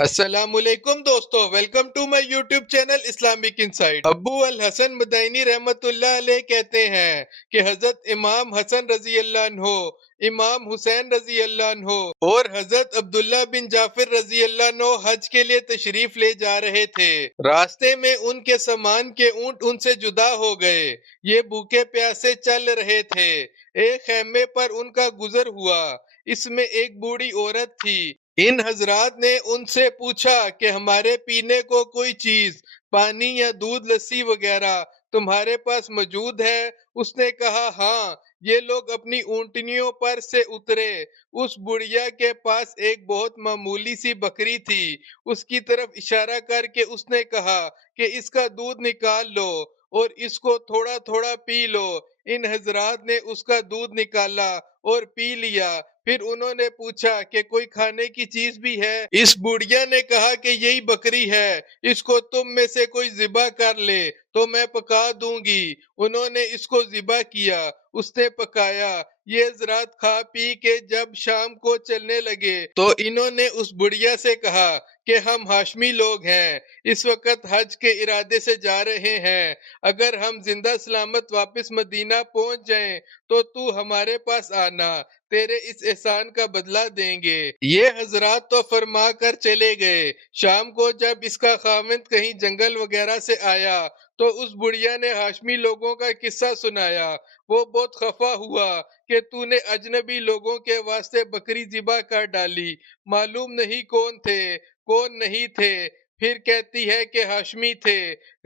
अस्सलाम वालेकुम दोस्तों, welcome to my YouTube channel Islamic insight. Abu al Hasan मदैनी रहमतुल्लाह अलैह कहते हैं कि हजरत इमाम हसन रजी अल्लाह अन्हो, इमाम हुसैन रजी अल्लाह अन्हो और हजरत अब्दुल्ला बिन जाफर रजी अल्लाह अन्हो हज के लिए तशरीफ ले जा रहे थे। रास्ते में उनके सामान के ऊंट उनसे जुदा हो गए। ये भूखे प्यासे चल रहे थे। एक खेमे पर उनका गुजर हुआ। इसमें एक बूढ़ी औरत थी। इन हजरात ने उनसे पूछा कि हमारे पीने को कोई चीज, पानी या दूध लस्सी वगैरह तुम्हारे पास मौजूद है? उसने कहा, हाँ। ये लोग अपनी ऊंटनियों पर से उतरे। उस बुढ़िया के पास एक बहुत मामूली सी बकरी थी। उसकी तरफ इशारा करके उसने कहा कि इसका दूध निकाल लो और इसको थोड़ा थोड़ा पी लो। इन हजरात ने उसका दूध निकाला और पी लिया। फिर उन्होंने पूछा कि कोई खाने की चीज भी है? इस बुढ़िया ने कहा कि यही बकरी है, इसको तुम में से कोई जिबा कर ले तो मैं पका दूंगी। उन्होंने इसको जिबा किया, उसने पकाया। ये हजरात खा पी के जब शाम को चलने लगे तो इन्होंने उस बुढ़िया से कहा कि हम हाशमी लोग हैं, इस वक्त हज के इरादे से जा रहे हैं। अगर हम जिंदा सलामत वापस मदीना पहुंच जाएं तो तू हमारे पास आना, तेरे इस एहसान का बदला देंगे। ये हजरात तो फरमा कर चले गए। शाम को जब इसका खाविंद कहीं जंगल वगैरह से आया तो उस बुढ़िया ने हाशमी लोगों का किस्सा सुनाया। वो बहुत खफा हुआ कि तूने अजनबी लोगों के वास्ते बकरी जिबा कर डाली। मालूम नहीं कौन थे कौन नहीं थे। फिर कहती है कि हाशमी थे।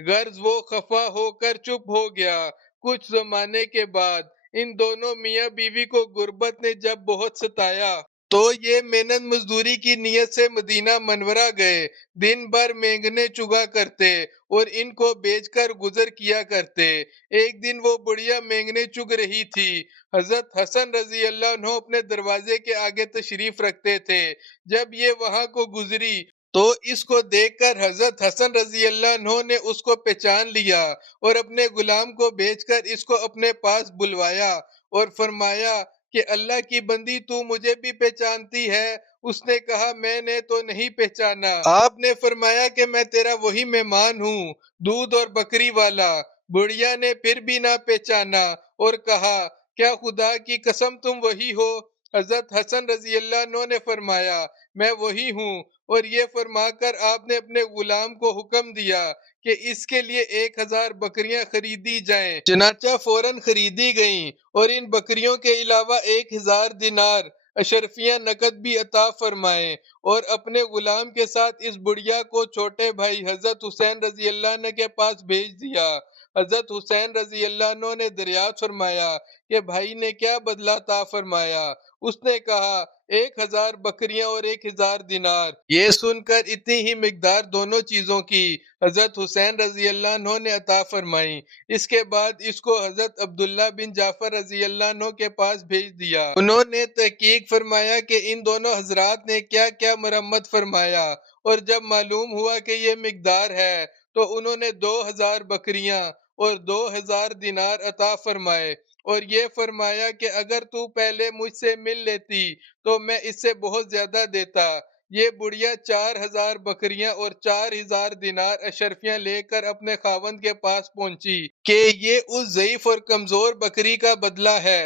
गर्ज वो खफा होकर चुप हो गया। कुछ जमाने के बाद इन दोनों मियाँ बीवी को गुर्बत ने जब बहुत सताया तो ये मेहनत मजदूरी की नीयत से मदीना मनवरा गए। दिन भर मेंगने चुगा करते और इनको बेचकर गुजर किया करते। एक दिन वो बुढ़िया मेंगने चुग रही थी। हजरत हसन रजी अल्लाह अन्हो अपने दरवाजे के आगे तशरीफ रखते थे। जब ये वहां को गुजरी तो इसको देखकर हजरत हसन रजी अल्लाह अन्हो ने उसको पहचान लिया और अपने गुलाम को बेचकर इसको अपने पास बुलवाया और फरमाया कि अल्लाह की बंदी, तू मुझे भी पहचानती है? उसने कहा, मैंने तो नहीं पहचाना। आपने फरमाया कि मैं तेरा वही मेहमान हूँ, दूध और बकरी वाला। बुढ़िया ने फिर भी ना पहचाना और कहा, क्या खुदा की कसम तुम वही हो? हजरत हसन रजी अल्लाह अन्हो ने फरमाया, मैं वही हूँ। और ये फरमाकर आपने अपने गुलाम को हुक्म दिया कि इसके लिए 1000 बकरियां खरीदी जाएं। चनाचा फौरन खरीदी गईं और इन बकरियों के अलावा 1000 दिनार अशरफियां नकद भी अता फरमाए और अपने गुलाम के साथ इस बुढ़िया को छोटे भाई हजरत हुसैन रजी अल्लाह अन्हु के पास भेज दिया। हजरत हुसैन रजी अल्लाह अन्हु ने दरियाफ्त फरमाया कि भाई ने क्या बदला अता फरमाया? उसने कहा, 1000 बकरियां और 1000 दिनार। ये सुनकर इतनी ही मिकदार दोनों चीजों की हजरत हुसैन रजी अल्लाह अन्हु ने अता फरमाई। इसके बाद इसको हजरत अब्दुल्ला बिन जाफर रजी अल्लाह अन्हु के पास भेज दिया। उन्होंने तहकीक फरमाया कि इन दोनों हजरात ने क्या क्या मरम्मत फरमाया और जब मालूम हुआ कि ये मिकदार है तो उन्होंने 2000 बकरियां और 2000 दिनार अता फरमाए और ये फरमाया कि अगर तू पहले मुझसे मिल लेती तो मैं इससे बहुत ज्यादा देता। ये बुढ़िया 4000 बकरियां और 4000 दिनार अशरफियां लेकर अपने खावंद के पास पहुंची कि ये उस ज़ईफ और कमजोर बकरी का बदला है।